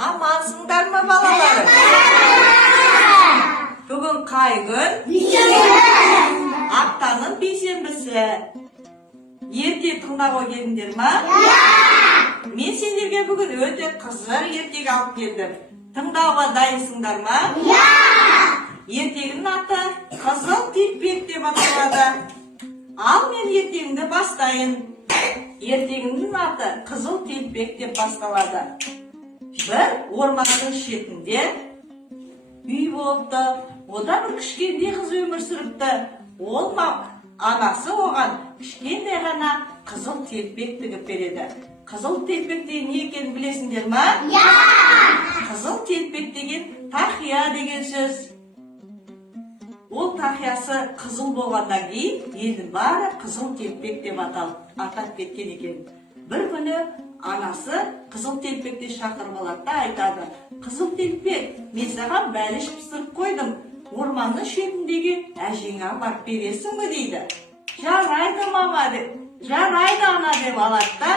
Амансыңдар ма балаларым? Бүгін қай күн? Аптаның бейсенбісі. Ерте тыңдауға келдіңдер ма? Мен сендерге бүгін өте қызық ертек алып келдім. Тыңдауға дайынсыңдар ма? Ертегінің аты Қызыл телпек деп аталады. Ал мен ертегімді бастайын. Ертегімнің аты Қызыл телпек деп басталады. Бір орманның шетінде үй болыпты. Ода бір кішкентай қыз өмір сүріпті. Ол анасы оған кішкентай ғана қызыл телпек тігіп береді. Қызыл телпек деген не екенін білесіңдер ма? Қызыл телпек деген тақия деген сөз. Ол тақиясы қызыл болғаннан кейін елдің бәрі қызыл телпек деп атап кеткен екен. Бір күні анасы қызыл телпекті шақырып алады да айтады: "Қызыл телпек, мен саған бәліш пісіріп қойдым. Орманның шетіндегі әжеңе барып бересің бе?" дейді. "Жарайды мама" деп, "Жарайды ана" деп алады да.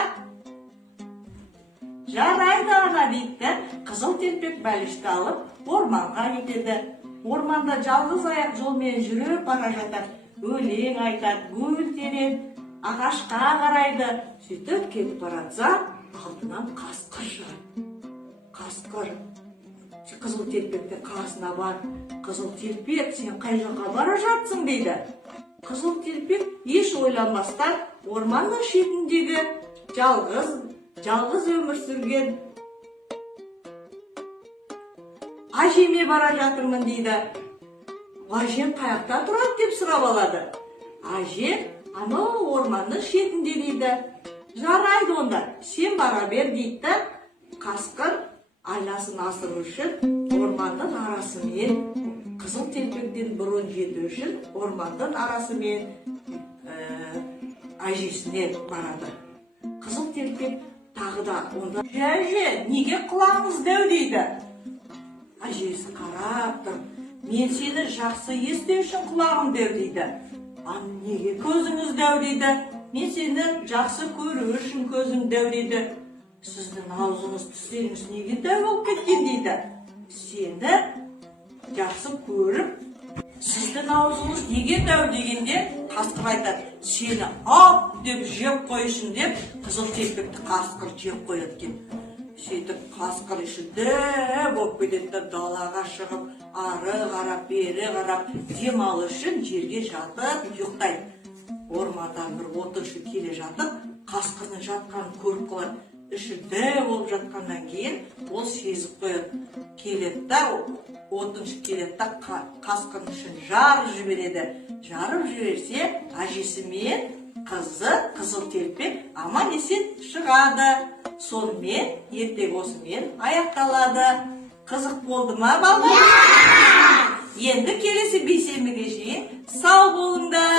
"Жарайды ана" дейді. Қызыл телпек бәлішті алып орманға кетеді. Орманда жалғыз аяқ жолмен жүріп бара жатады. Өлең айтады, гүл тереді, ағашқа қарайды. Сөйтіп кетіп баратса, алдынан қасқыр шығады. Қасқыр қызыл телпектің қасына бар: "Қызыл телпек, сен қай жаққа бара жатсың?" дейді. Қызыл телпек еш ойланбастан орманның шетіндегі жалғыз өмір сүрген әжеме бара жатырмын дейді. "Әжем қаяқта тұрады?" деп сұрап алады. "Әжем анау орманның шетінде" дейді. "Жарайды онда, сен бара бер" дейді. Қасқыр айласын асыру үшін орманның арасымен, қызыл телпектен бұрын жету үшін орманның арасымен әжесіне барады. Қызыл телпек тағы да онда: "Әже, неге құлағыңыз дәу?" дейді. Әжесі қарап тұр: "Мен сені жақсы есту үшін құлағым дәу" дейді. "Неге көзіңіз дәу?" дейді. "Мен сені жақсы көру үшін көзім дәу" дейді. "Сіздің аузыңыз, тістеріңіз неге дәу болып кеткен?" дейді. "Сені жақсы көріп, сіздің аузыңыз неге дәу?" дегенде қасқыр айтады: "Сені ап деп жеп қойсын" деп қызыл телпекті қасқыр жеп қояды екен. Сөйтіп қасқыр ішінде болып кетеді, далаға шығып, ары қарап, бері қарап, дем алу үшін жерге жатып ұйықтайды. Ормандан бір отыншы келе жатып, қасқырдың жатқанын көріп қалады. Ішінде болып жатқаннан кейін ол сезіп қояды. Келеді да, отыншы келеді да, қасқырдың ішін жарып жібереді. Жарып жіберсе, әжесі мен қызы қызыл телпек аман-есен шығады. Сонымен ертегі осымен аяқталады. Қызық болды ма балалар? Енді келесі бейсенбіге шейін сау болыңдар.